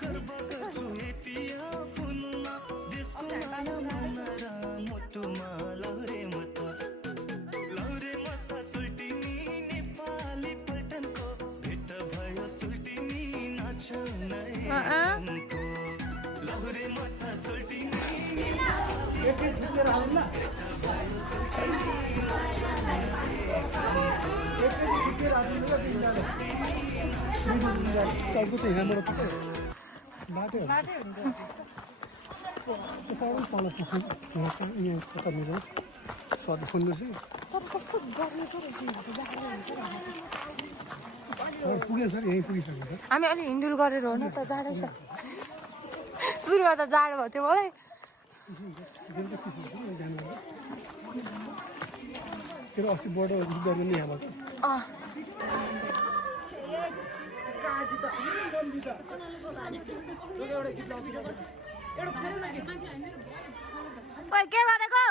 गर्व गर्छु हे पिया फुलमा देशको माया मनरा मोटोमा लौरे मत सुल्टिनी नेपाली पल्टनको भेट भयो सुल्टिनी नाच्न को लौरे मत सुल्टिनी चौको चाहिँ यहाँबाट पुग्यो बाटो तल यहाँ कतानिर सधैँ सुन्नुहोस् पुगेछ यहीँ पुगिसकेको छ हामी अलि हिन्डुल गरेर हो न त जाडै छ सुरुमा त जाडो भयो थियो मलाई के अस्ति बडो जुत्ता पनि यहाँबाट के गरेको